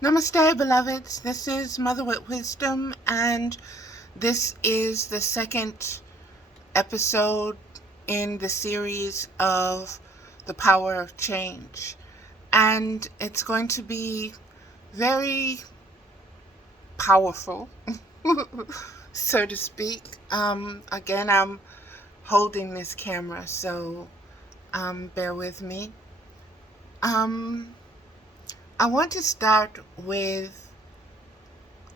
Namaste, beloveds. This is Mother with Wisdom, and this is the second episode in the series of The Power of Change. And it's going to be very powerful, so to speak. Again, I'm holding this camera, so bear with me. I want to start with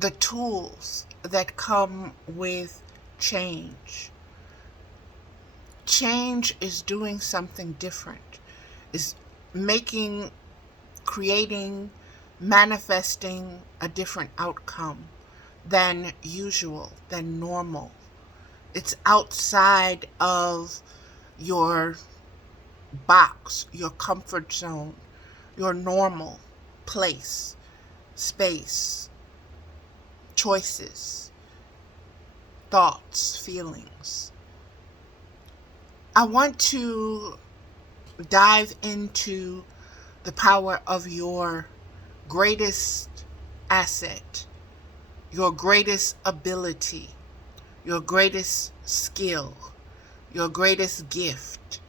the tools that come with change. Change is doing something different, is creating, manifesting a different outcome than usual, than normal. It's outside of your box, your comfort zone, your normal place, space, choices, thoughts, feelings. I want to dive into the power of your greatest asset, your greatest ability, your greatest skill, your greatest gift.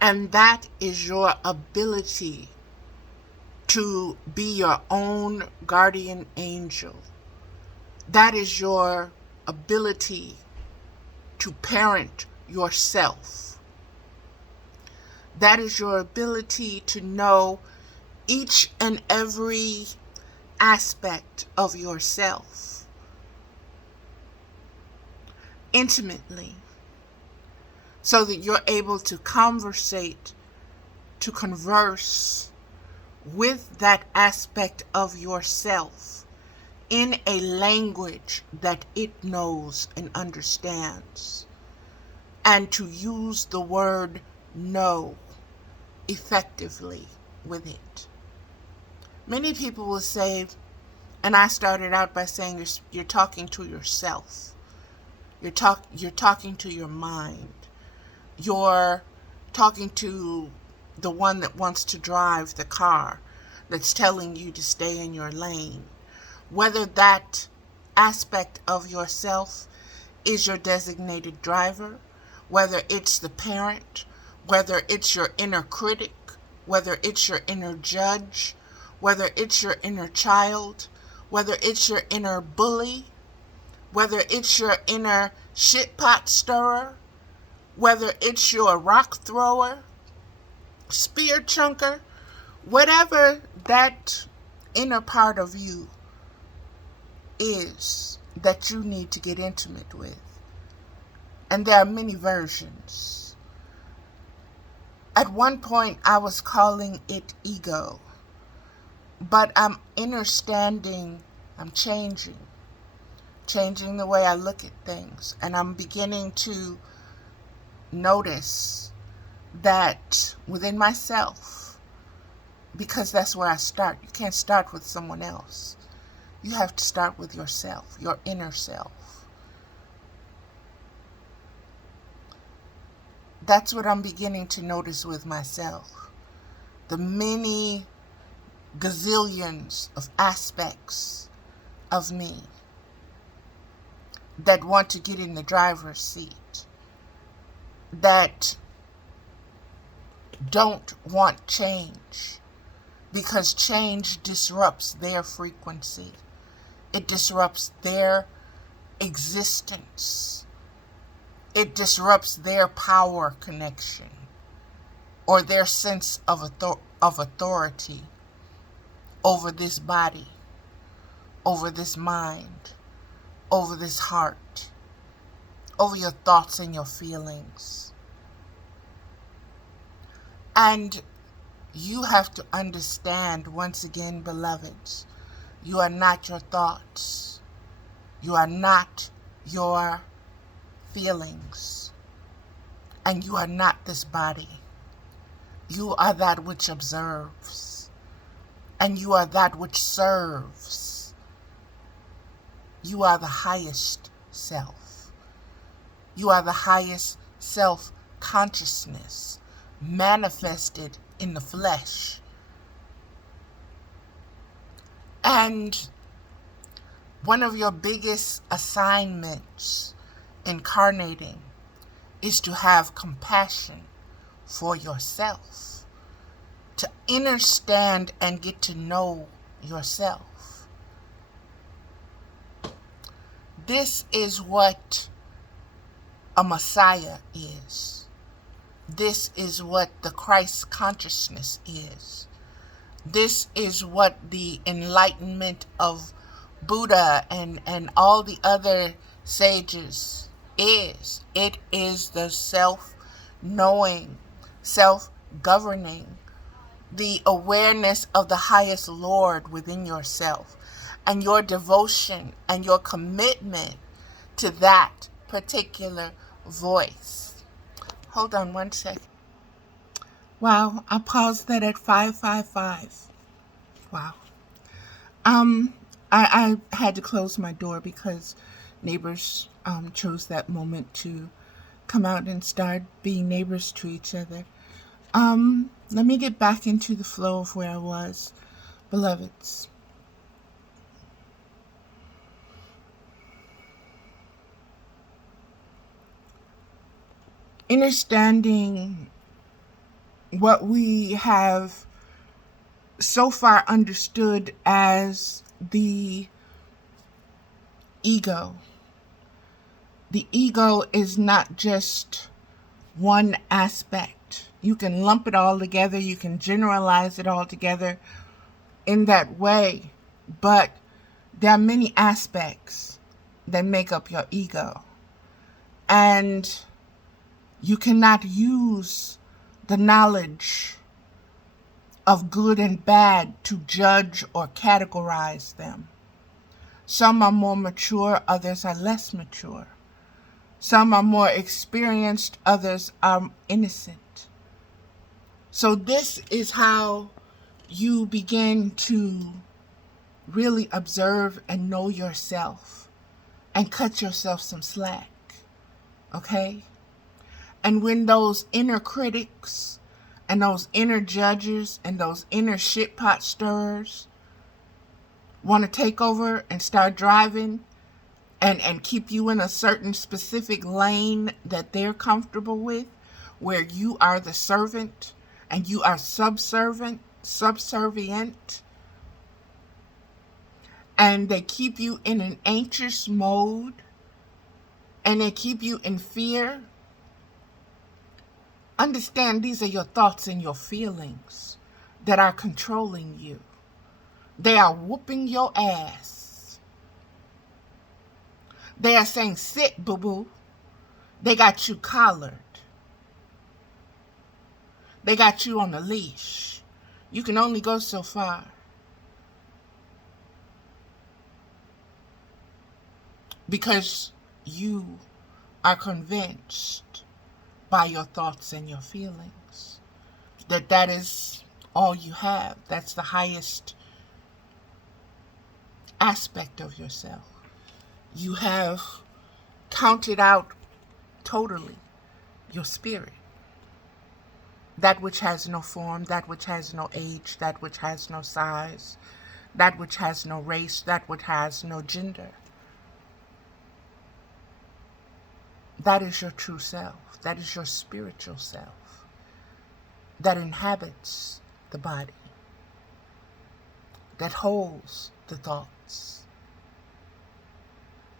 And that is your ability to be your own guardian angel. That is your ability to parent yourself. That is your ability to know each and every aspect of yourself intimately, so that you're able to converse with that aspect of yourself in a language that it knows and understands, and to use the word no effectively with it. Many people will say, and I started out by saying, you're talking to yourself. You're talking to your mind. You're talking to the one that wants to drive the car, that's telling you to stay in your lane. Whether that aspect of yourself is your designated driver, whether it's the parent, whether it's your inner critic, whether it's your inner judge, whether it's your inner child, whether it's your inner bully, whether it's your inner shit pot stirrer, whether it's your rock thrower, spear chunker, whatever that inner part of you is that you need to get intimate with. And there are many versions. At one point, I was calling it ego, but I'm understanding, I'm changing the way I look at things, and I'm beginning to notice that within myself, because that's where I start. You can't start with someone else. You have to start with yourself, your inner self. That's what I'm beginning to notice with myself. The many gazillions of aspects of me that want to get in the driver's seat, that don't want change, because change disrupts their frequency. It disrupts their existence. It disrupts their power connection or their sense of authority over this body, over this mind, over this heart, over your thoughts and your feelings. And you have to understand, once again, beloveds, you are not your thoughts. You are not your feelings. And you are not this body. You are that which observes. And you are that which serves. You are the highest self. You are the highest self-consciousness manifested in the flesh. And one of your biggest assignments incarnating is to have compassion for yourself, to understand and get to know yourself. This is what a Messiah is. This is what the Christ consciousness is. This is what the enlightenment of Buddha and all the other sages is. It is the self-knowing, self-governing, the awareness of the highest Lord within yourself, and your devotion and your commitment to that particular voice. Hold on one second. Wow, I paused that at 555. Wow. I had to close my door because neighbors chose that moment to come out and start being neighbors to each other. Let me get back into the flow of where I was, beloveds. Understanding what we have so far understood as the ego. The ego is not just one aspect. You can lump it all together. You can generalize it all together in that way. But there are many aspects that make up your ego. And you cannot use the knowledge of good and bad to judge or categorize them. Some are more mature, others are less mature. Some are more experienced, others are innocent. So this is how you begin to really observe and know yourself and cut yourself some slack. Okay? And when those inner critics and those inner judges and those inner shit pot stirrers want to take over and start driving and keep you in a certain specific lane that they're comfortable with, where you are the servant and you are subservient, and they keep you in an anxious mode and they keep you in fear. Understand, these are your thoughts and your feelings that are controlling you. They are whooping your ass. They are saying, sit, boo-boo. They got you collared. They got you on a leash. You can only go so far. Because you are convinced by your thoughts and your feelings that is all you have. That's the highest aspect of yourself. You have counted out totally your spirit. That which has no form, that which has no age, that which has no size, that which has no race, that which has no gender. That is your true self. That is your spiritual self that inhabits the body, that holds the thoughts,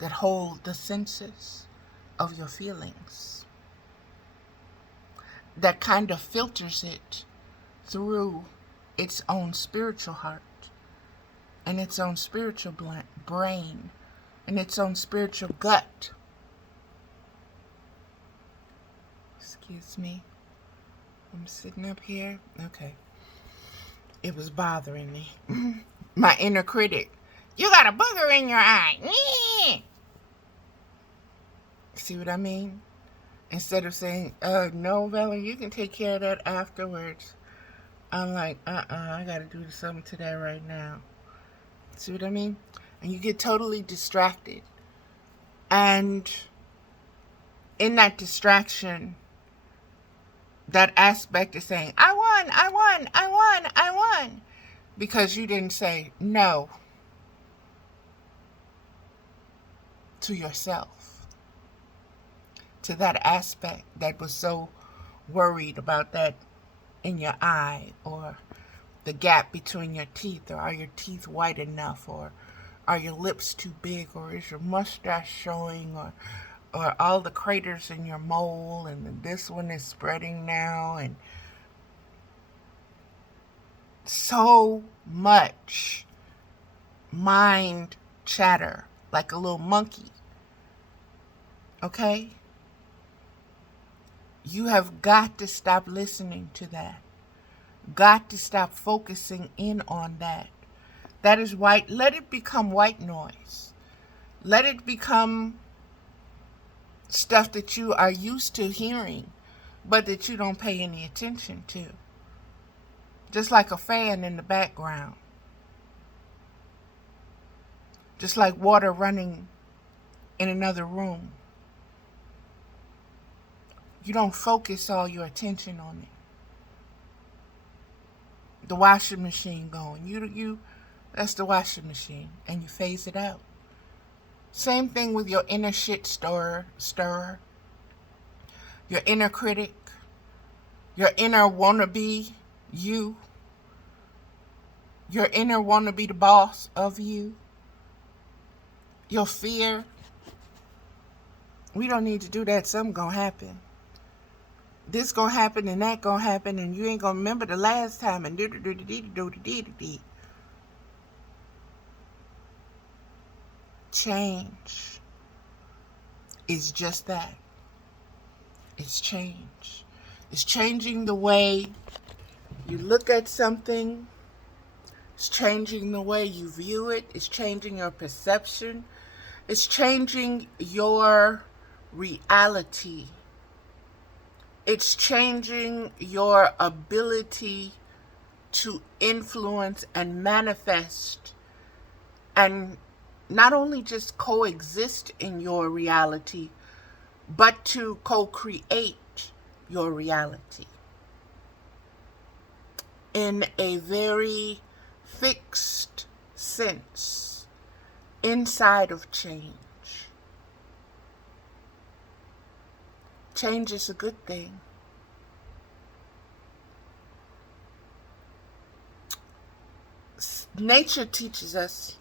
that hold the senses of your feelings, that kind of filters it through its own spiritual heart and its own spiritual brain and its own spiritual gut. Excuse me. I'm sitting up here. Okay. It was bothering me. My inner critic. You got a booger in your eye. See what I mean? Instead of saying, no, Valerie, you can take care of that afterwards. I'm like, I got to do something to that right now. See what I mean? And you get totally distracted. And in that distraction, that aspect is saying, I won. Because you didn't say no. to yourself, to that aspect that was so worried about that in your eye, or the gap between your teeth, or are your teeth white enough, or are your lips too big, or is your mustache showing, or all the craters in your mole, and this one is spreading now, and so much mind chatter like a little monkey. Okay? You have got to stop listening to that. Got to stop focusing in on that. That is white. Let it become white noise. Let it become stuff that you are used to hearing, but that you don't pay any attention to. Just like a fan in the background. Just like water running in another room. You don't focus all your attention on it. The washing machine going. That's the washing machine, and you phase it out. Same thing with your inner shit stirrer, your inner critic, your inner wannabe you, your inner wannabe the boss of you, your fear. We don't need to do that. Something gonna happen. This gonna happen and that gonna happen, and you ain't gonna remember the last time, and do. Change is just that. It's change. It's changing the way you look at something. It's changing the way you view it. It's changing your perception. It's changing your reality. It's changing your ability to influence and manifest and not only just coexist in your reality, but to co-create your reality in a very fixed sense inside of change. Change is a good thing. Nature teaches us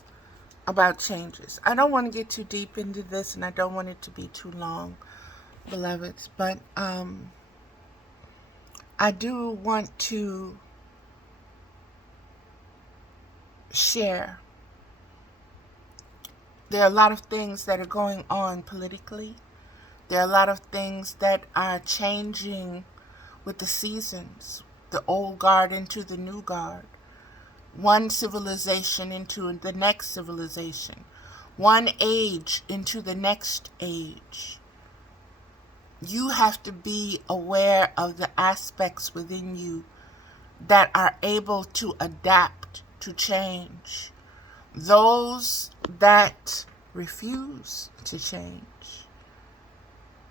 about changes. I don't want to get too deep into this, and I don't want it to be too long, beloveds, but I do want to share. There are a lot of things that are going on politically. There are a lot of things that are changing with the seasons, the old guard into the new guard. One civilization into the next civilization. One age into the next age. You have to be aware of the aspects within you that are able to adapt to change. Those that refuse to change.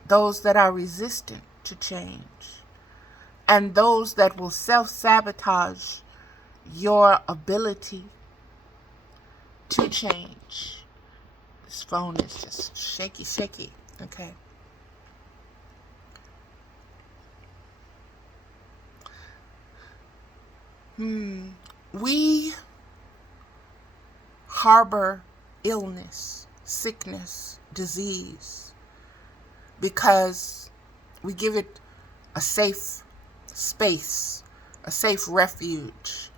Those that are resistant to change. And those that will self-sabotage your ability to change. This phone is just shaky. Okay. We harbor illness, sickness, disease because we give it a safe space, a safe refuge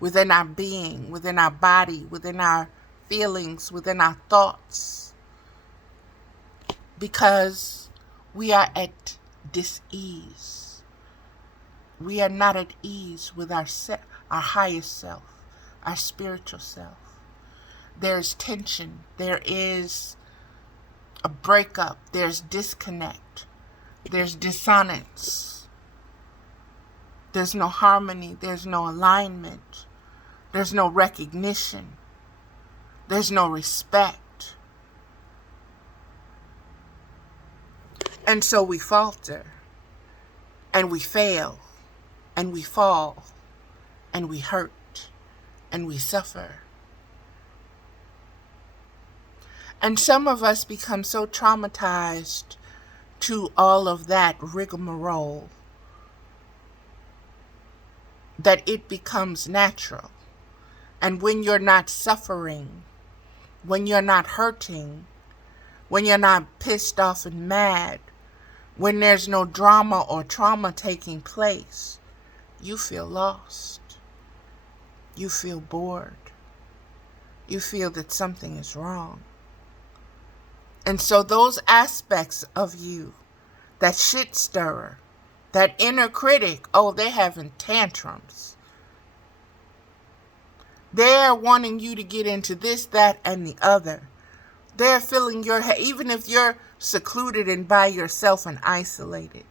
within our being, within our body, within our feelings, within our thoughts, because we are at dis-ease. We are not at ease with our highest self, our spiritual self. There's tension. There is a breakup. There's disconnect. There's dissonance. There's no harmony. There's no alignment. There's no recognition. There's no respect. And so we falter. And we fail. And we fall. And we hurt. And we suffer. And some of us become so traumatized to all of that rigmarole that it becomes natural. And when you're not suffering, when you're not hurting, when you're not pissed off and mad, when there's no drama or trauma taking place, you feel lost. You feel bored. You feel that something is wrong. And so those aspects of you, that shit stirrer, that inner critic, oh, they're having tantrums. They're wanting you to get into this, that, and the other. They're filling your head, even if you're secluded and by yourself and isolated.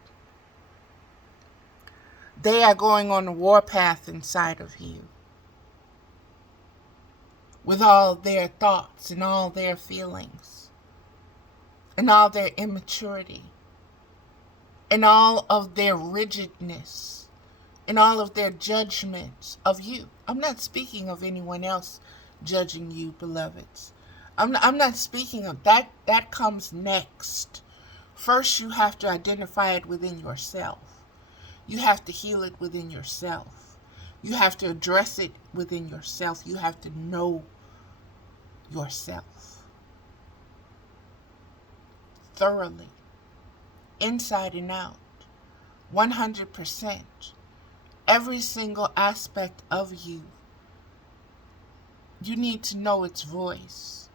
They are going on a warpath inside of you with all their thoughts and all their feelings and all their immaturity and all of their rigidness and all of their judgments of you. I'm not speaking of anyone else judging you, beloveds. I'm not speaking of that. That comes next. First, you have to identify it within yourself. You have to heal it within yourself. You have to address it within yourself. You have to know yourself thoroughly, inside and out, 100%. Every single aspect of you. You need to know its voice.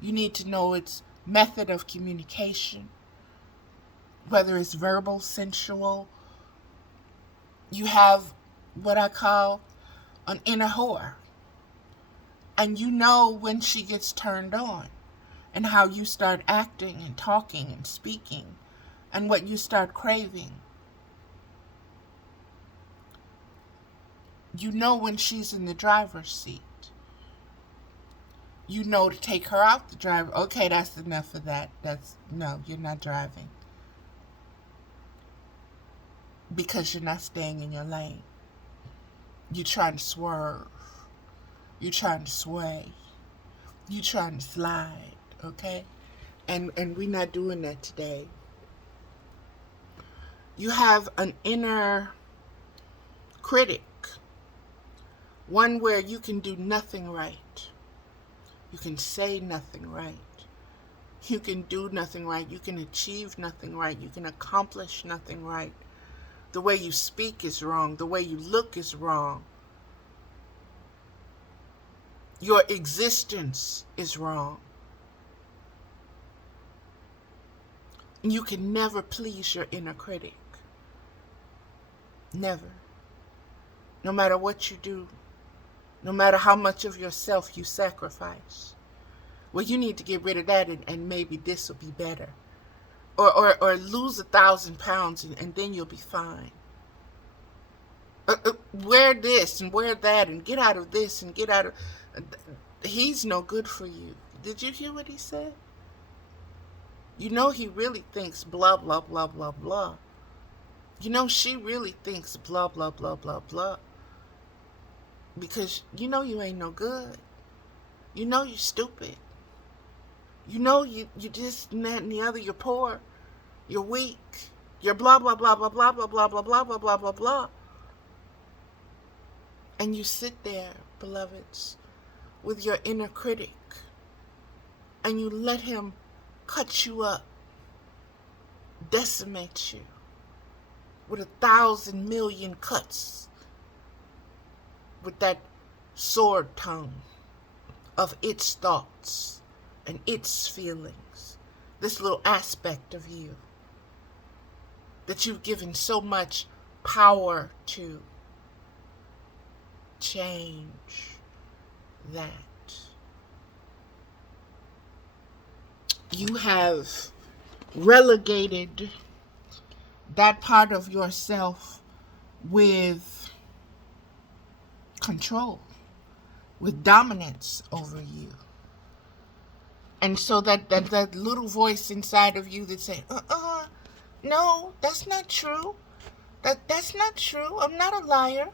You need to know its method of communication, whether it's verbal, sensual. You have what I call an inner whore. And you know when she gets turned on and how you start acting and talking and speaking and what you start craving. You know when she's in the driver's seat. You know to take her out the driver. Okay, that's enough of that. No, you're not driving. Because you're not staying in your lane. You're trying to swerve. You're trying to sway. You're trying to slide, okay? And we're not doing that today. You have an inner critic. One where you can do nothing right. You can say nothing right. You can do nothing right. You can achieve nothing right. You can accomplish nothing right. The way you speak is wrong. The way you look is wrong. Your existence is wrong. And you can never please your inner critic. Never. No matter what you do. No matter how much of yourself you sacrifice. Well, you need to get rid of that and maybe this will be better. Or lose 1,000 pounds and then you'll be fine. Wear this and wear that and get out of this and get out of... He's no good for you. Did you hear what he said? You know he really thinks blah, blah, blah, blah, blah. You know she really thinks blah, blah, blah, blah, blah. Because you know you ain't no good. You know you stupid. You know you just and that and the other. You're poor. You're weak. You're blah, blah, blah, blah, blah, blah, blah, blah, blah, blah, blah, blah, blah. And you sit there, beloveds, with your inner critic. And you let him cut you up. Decimate you. With 1,000 million cuts. With that sword tongue of its thoughts and its feelings. This little aspect of you that you've given so much power to. Change that. You have relegated that part of yourself with control, with dominance over you. And so that little voice inside of you that says, no, that's not true. That's not true. I'm not a liar.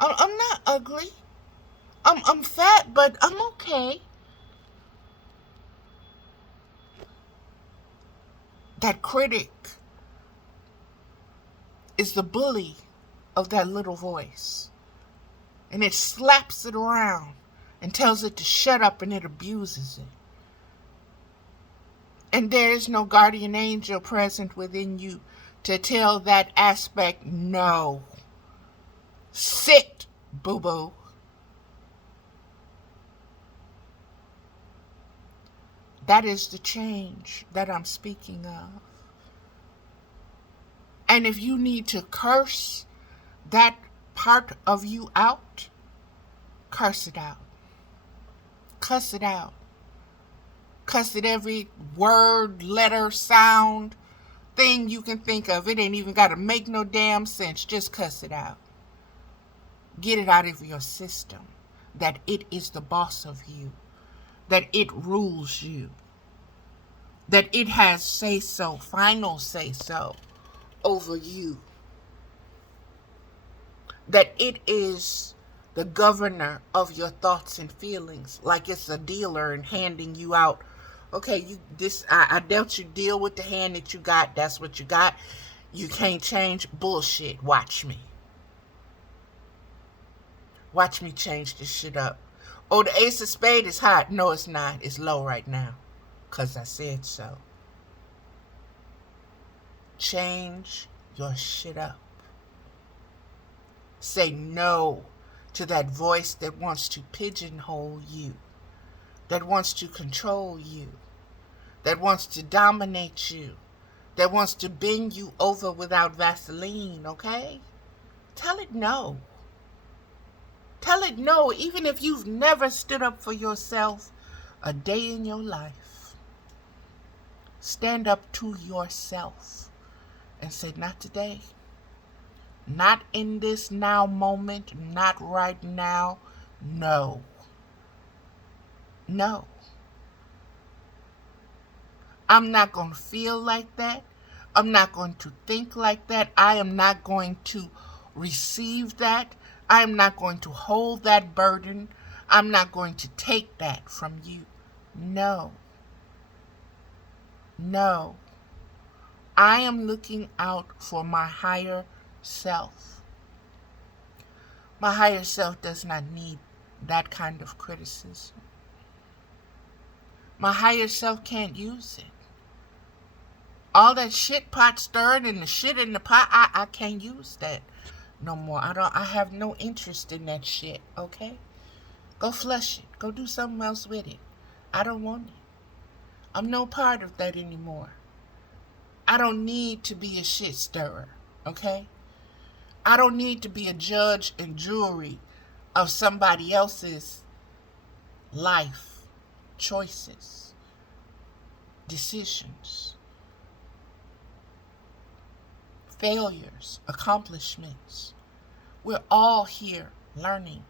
I'm not ugly. I'm fat, but I'm okay. That critic is the bully of that little voice. And it slaps it around and tells it to shut up, and it abuses it. And there is no guardian angel present within you to tell that aspect, no. Sit, boo-boo. That is the change that I'm speaking of. And if you need to curse that part of you out, curse it out. Cuss it out. Cuss it every word, letter, sound, thing you can think of. It ain't even got to make no damn sense. Just cuss it out. Get it out of your system that it is the boss of you, that it rules you, that it has say-so, final say-so over you, that it is the governor of your thoughts and feelings, like it's a dealer and handing you out, okay, I dealt you, deal with the hand that you got, that's what you got, you can't change, bullshit, watch me change this shit up. Oh, the ace of spades is hot. No, it's not. It's low right now, because I said so. Change your shit up. Say no to that voice that wants to pigeonhole you, that wants to control you, that wants to dominate you, that wants to bend you over without Vaseline, okay? Tell it no. Tell it no, even if you've never stood up for yourself a day in your life. Stand up to yourself and say, not today. Not in this now moment. Not right now. No. No. I'm not going to feel like that. I'm not going to think like that. I am not going to receive that. I am not going to hold that burden. I'm not going to take that from you. No. No. I am looking out for my higher self. My higher self does not need that kind of criticism. My higher self can't use it. All that shit pot stirring and the shit in the pot, I can't use that no more. I have no interest in that shit, okay? Go flush it. Go do something else with it. I don't want it. I'm no part of that anymore. I don't need to be a shit stirrer, okay? I don't need to be a judge and jury of somebody else's life, choices, decisions, failures, accomplishments. We're all here learning.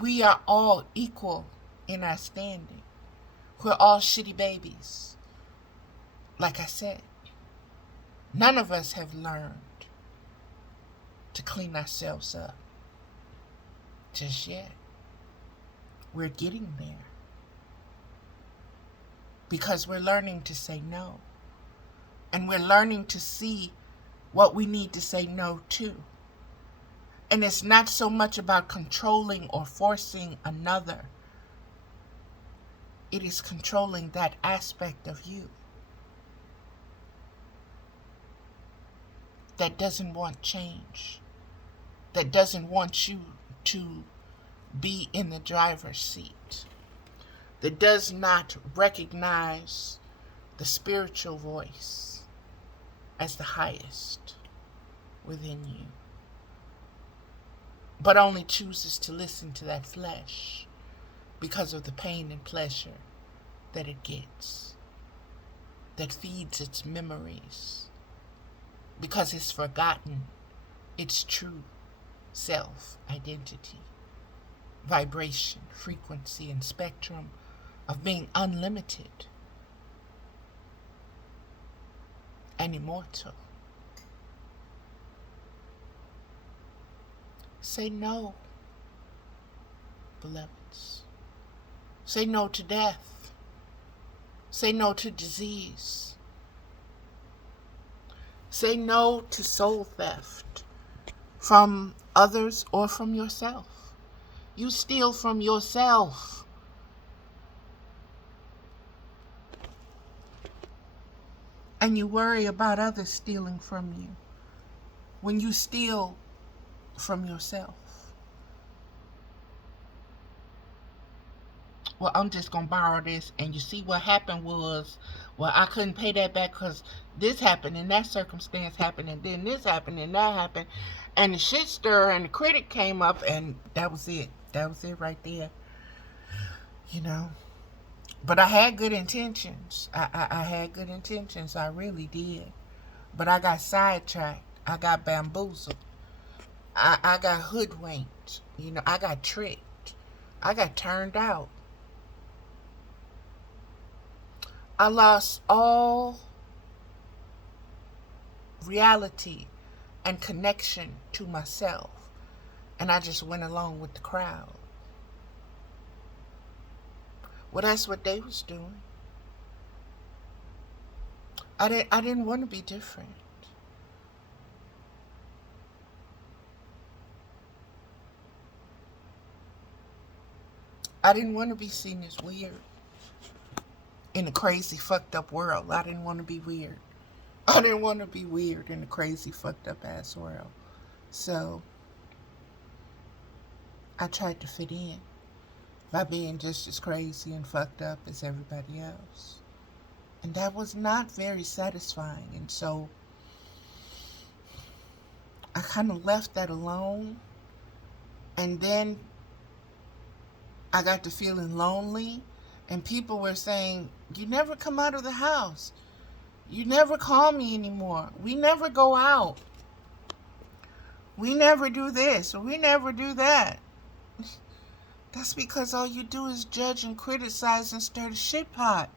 We are all equal in our standing. We're all shitty babies. Like I said, none of us have learned to clean ourselves up just yet. We're getting there because we're learning to say no. And we're learning to see what we need to say no to. And it's not so much about controlling or forcing another. It is controlling that aspect of you that doesn't want change, that doesn't want you to be in the driver's seat, that does not recognize the spiritual voice as the highest within you, but only chooses to listen to that flesh because of the pain and pleasure that it gets, that feeds its memories, because it's forgotten its true self-identity, vibration, frequency, and spectrum of being unlimited and immortal. Say no, beloveds. Say no to death. Say no to disease. Say no to soul theft from others or from yourself. You steal from yourself. And you worry about others stealing from you when you steal from yourself. Well, I'm just going to borrow this. And you see what happened was, well, I couldn't pay that back because this happened and that circumstance happened and then this happened and that happened. And the shit stir and the critic came up and that was it. That was it right there. You know. But I had good intentions. I had good intentions. I really did. But I got sidetracked. I got bamboozled. I got hoodwinked. You know, I got tricked. I got turned out. I lost all reality and connection to myself. And I just went along with the crowd. Well, that's what they was doing. I didn't want to be different. I didn't want to be seen as weird in a crazy, fucked up world. I didn't want to be weird. I didn't want to be weird in a crazy, fucked up ass world. So I tried to fit in by being just as crazy and fucked up as everybody else. And that was not very satisfying. And so I kind of left that alone. And then I got to feeling lonely. And people were saying, you never come out of the house. You never call me anymore. We never go out. We never do this. Or we never do that. That's because all you do is judge and criticize and stir the shit pot.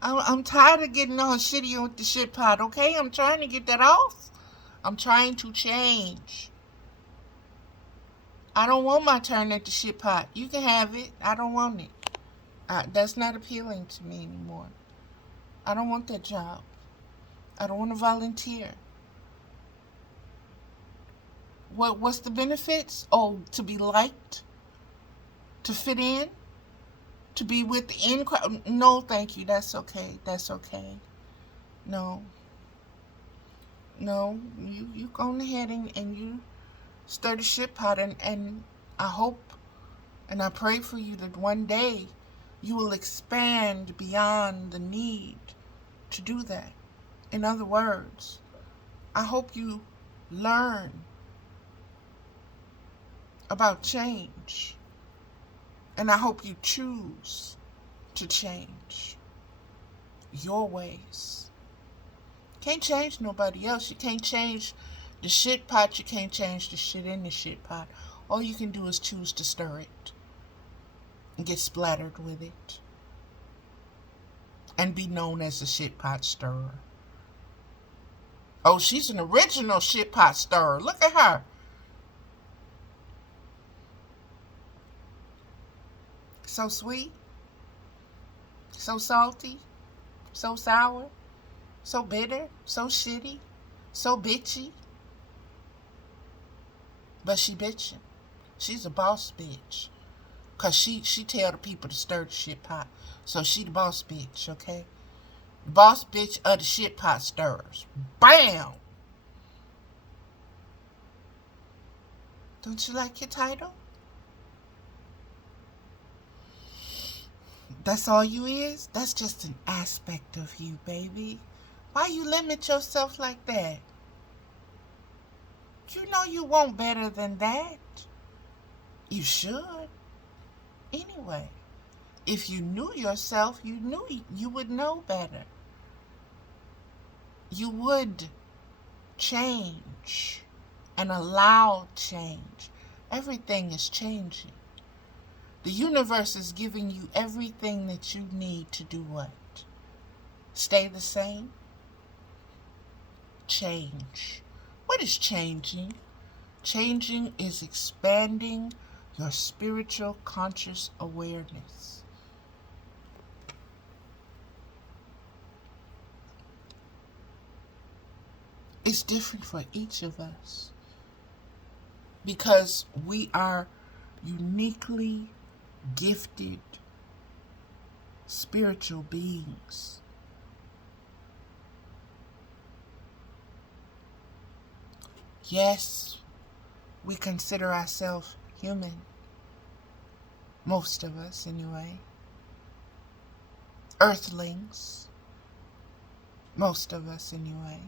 I'm tired of getting all shitty with the shit pot, okay? I'm trying to get that off. I'm trying to change. I don't want my turn at the shit pot. You can have it. I don't want it. That's not appealing to me anymore. I don't want that job. I don't want to volunteer. What's the benefits? Oh, to be liked? To fit in? To be with the in crowd? No, thank you. That's okay. That's okay. No. No. You go ahead and you stir the shit pot, and I hope and I pray for you that one day you will expand beyond the need to do that. In other words, I hope you learn about change. And I hope you choose to change your ways. Can't change nobody else. You can't change the shit pot. You can't change the shit in the shit pot. All you can do is choose to stir it and get splattered with it and be known as a shit pot stirrer. Oh, she's an original shit pot stirrer. Look at her. So sweet, so salty, so sour, so bitter, so shitty, so bitchy. But she bitching. She's a boss bitch. Because she tell the people to stir the shit pot. So she the boss bitch, okay? The boss bitch of the shit pot stirrers. Bam! Don't you like your title? That's all you is? That's just an aspect of you, baby. Why you limit yourself like that? You know you want better than that. You should. Anyway, if you knew yourself, you would know better. You would change and allow change. Everything is changing. The universe is giving you everything that you need to do what? Stay the same? Change. What is changing? Changing is expanding your spiritual conscious awareness. It's different for each of us because we are uniquely gifted spiritual beings. Yes, we consider ourselves human. Most of us, anyway. Earthlings. Most of us, anyway.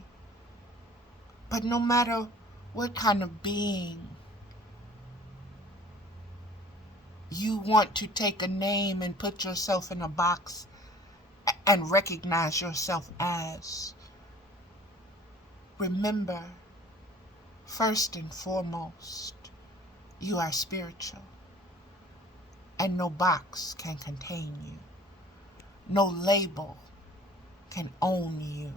But no matter what kind of being you want to take a name and put yourself in a box and recognize yourself as, remember, first and foremost, you are spiritual, and no box can contain you. No label can own you.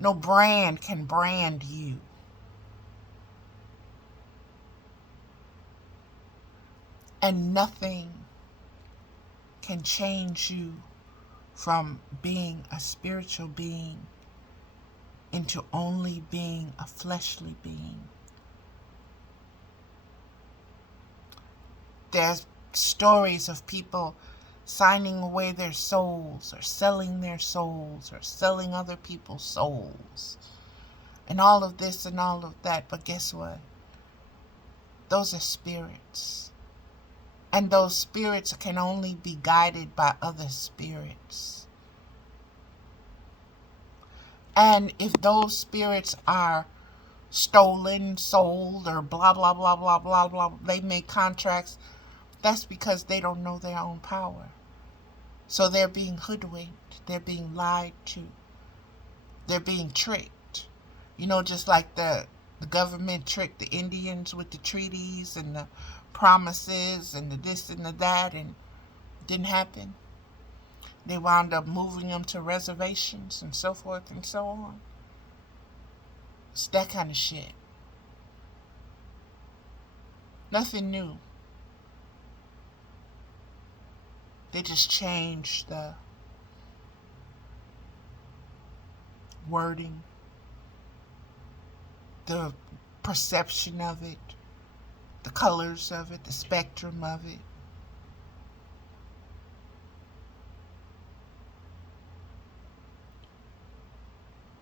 No brand can brand you. And nothing can change you from being a spiritual being into only being a fleshly being. There's stories of people signing away their souls or selling their souls or selling other people's souls and all of this and all of that. But guess what? Those are spirits. And those spirits can only be guided by other spirits. And if those spirits are stolen, sold, or blah, blah, blah, blah, blah, blah, they make contracts, that's because they don't know their own power. So they're being hoodwinked. They're being lied to. They're being tricked. You know, just like the government tricked the Indians with the treaties and the promises and the this and the that, and it didn't happen. They wound up moving them to reservations and so forth and so on. It's that kind of shit. Nothing new. They just changed the wording, the perception of it, the colors of it, the spectrum of it.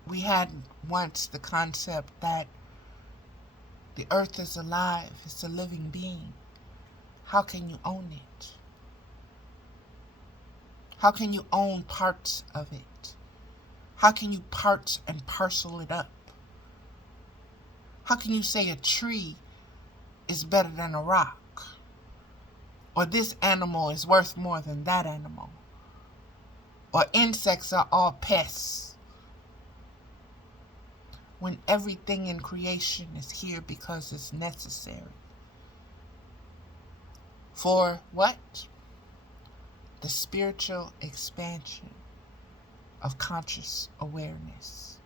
We had once the concept that the earth is alive, it's a living being. How can you own it? How can you own parts of it? How can you parts and parcel it up? How can you say a tree is better than a rock? Or this animal is worth more than that animal? Or insects are all pests? When everything in creation is here because it's necessary. For what? The spiritual expansion of conscious awareness.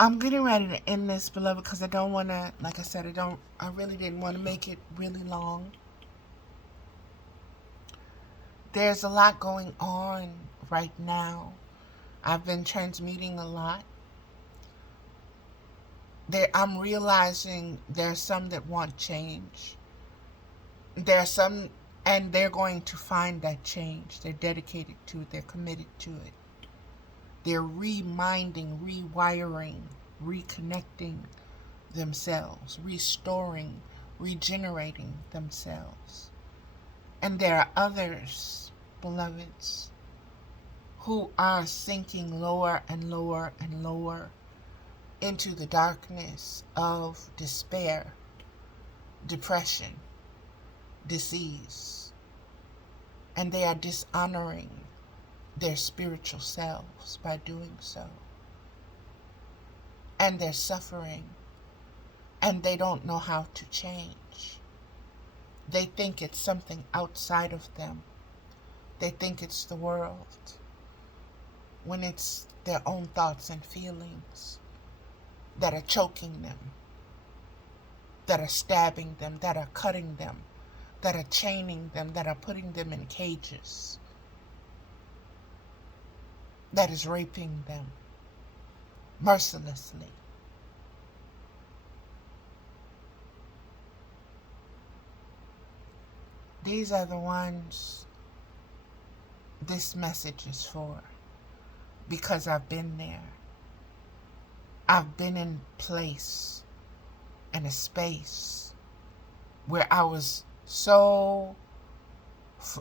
I'm getting ready to end this, beloved, because I don't want to, like I said, I really didn't want to make it really long. There's a lot going on right now. I've been transmuting a lot. I'm realizing there's some that want change. There are some, and they're going to find that change. They're dedicated to it. They're committed to it. They're reminding, rewiring, reconnecting themselves, restoring, regenerating themselves. And there are others, beloveds, who are sinking lower and lower and lower into the darkness of despair, depression, disease. And they are dishonoring their spiritual selves by doing so. And they're suffering, and they don't know how to change. They think it's something outside of them. They think it's the world, when it's their own thoughts and feelings that are choking them, that are stabbing them, that are cutting them, that are chaining them, that are putting them in cages. that is raping them mercilessly. These are the ones this message is for, because I've been there. I've been in a place and a space where I was so,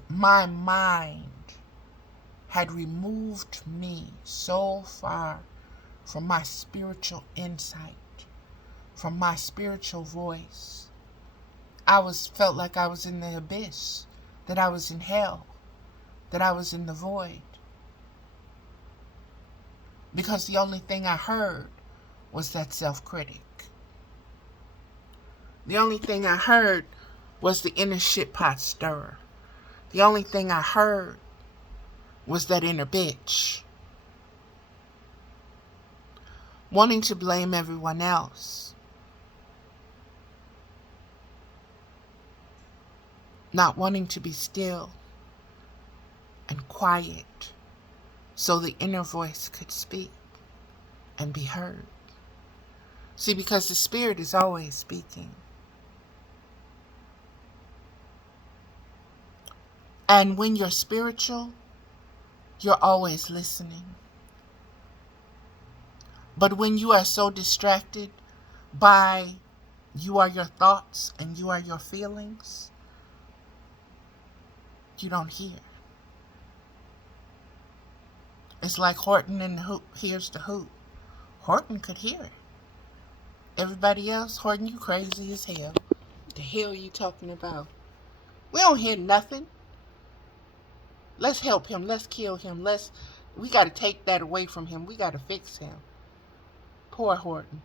my mind had removed me so far from my spiritual insight, from my spiritual voice. Felt like I was in the abyss, that I was in hell, that I was in the void. Because the only thing I heard was that self-critic. The only thing I heard was the inner shit-pot stirrer. The only thing I heard was that inner bitch. Wanting to blame everyone else. Not wanting to be still and quiet so the inner voice could speak and be heard. See, because the spirit is always speaking. And when you're spiritual, you're always listening. But when you are so distracted by you are your thoughts and you are your feelings, you don't hear. It's like Horton and the Hoop hears the hoop. Horton could hear it. Everybody else, Horton, you crazy as hell. What the hell are you talking about? We don't hear nothing. Let's help him. Let's kill him. We got to take that away from him. We got to fix him. Poor Horton.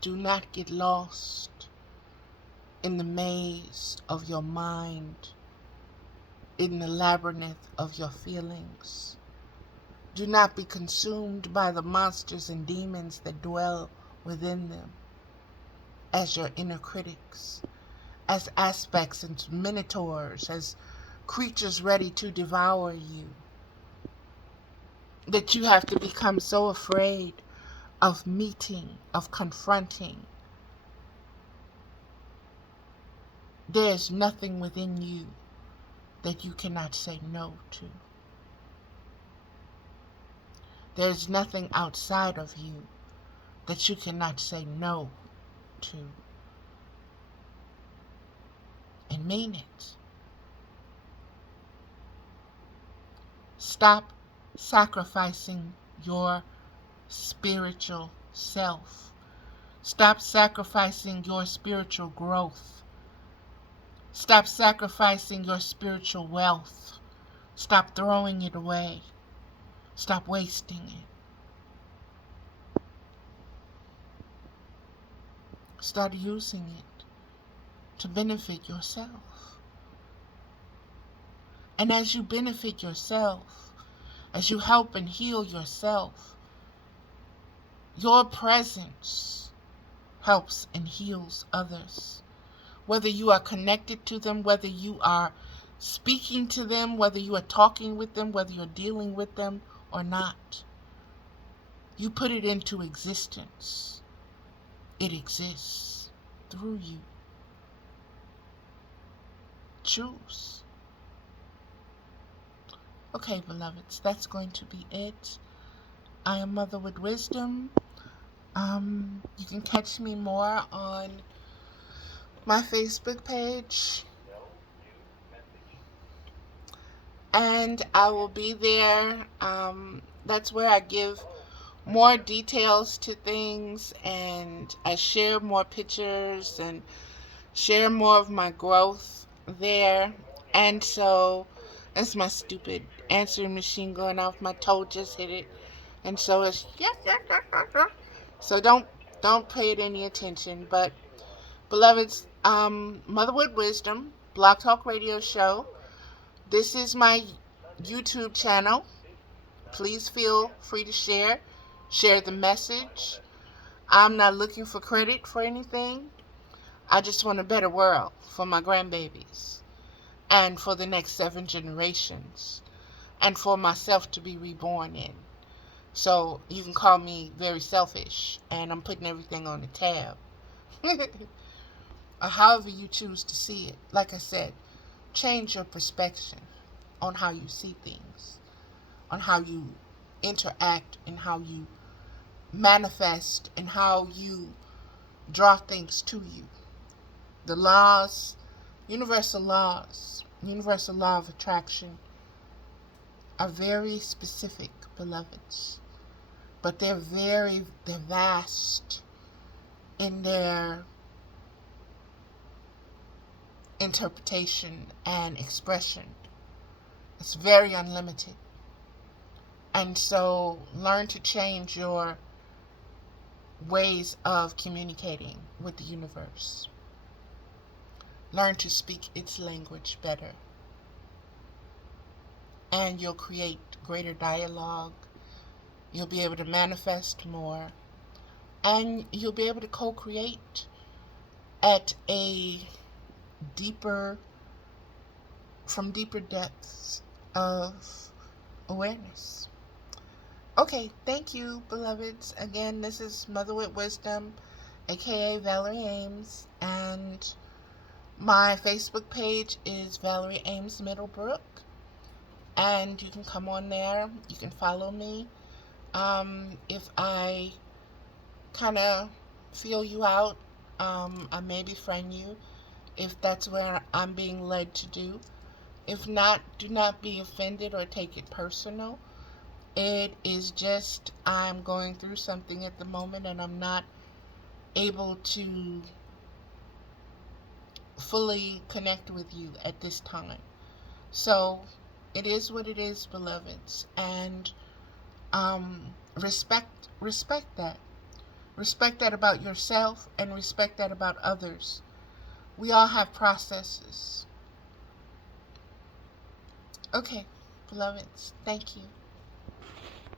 Do not get lost in the maze of your mind, in the labyrinth of your feelings. Do not be consumed by the monsters and demons that dwell within them as your inner critics, as aspects and minotaurs, as creatures ready to devour you, that you have to become so afraid of meeting, of confronting. There's nothing within you that you cannot say no to. There's nothing outside of you that you cannot say no to. And mean it. Stop sacrificing your spiritual self. Stop sacrificing your spiritual growth. Stop sacrificing your spiritual wealth. Stop throwing it away. Stop wasting it. Start using it to benefit yourself. And as you benefit yourself, as you help and heal yourself, your presence helps and heals others. Whether you are connected to them, whether you are speaking to them, whether you are talking with them, whether you're dealing with them or not, you put it into existence. It exists through you. Choose. Okay, beloveds, that's going to be it. I am Mother with Wisdom. You can catch me more on my Facebook page. And I will be there. That's where I give more details to things, and I share more pictures and share more of my growth there. And so, that's my stupid answering machine going off. My toe just hit it. And so it's so don't pay it any attention. But beloveds, Mother with Wisdom, Blog Talk Radio Show. This is my YouTube channel. Please feel free to share the message. I'm not looking for credit for anything. I just want a better world for my grandbabies and for the next 7 generations and for myself to be reborn in. So you can call me very selfish, and I'm putting everything on the tab. Or however you choose to see it. Like I said, change your perspective on how you see things, on how you interact, and how you manifest, and how you draw things to you. The laws, universal law of attraction are very specific, beloveds. But they're vast in their interpretation and expression. It's very unlimited. And so learn to change your ways of communicating with the universe. Learn to speak its language better. And you'll create greater dialogue. You'll be able to manifest more. And you'll be able to co-create at a from deeper depths of awareness. Okay, thank you, beloveds. Again, this is Mother with Wisdom, aka Valerie Ames, and my Facebook page is Valerie Ames Middlebrook, and you can come on there. You can follow me. If I kind of feel you out, I may befriend you if that's where I'm being led to do. If not, do not be offended or take it personal. It is just I'm going through something at the moment and I'm not able to fully connect with you at this time. So it is what it is, beloveds, and respect that. Respect that about yourself and respect that about others. We all have processes. Okay, beloveds, thank you.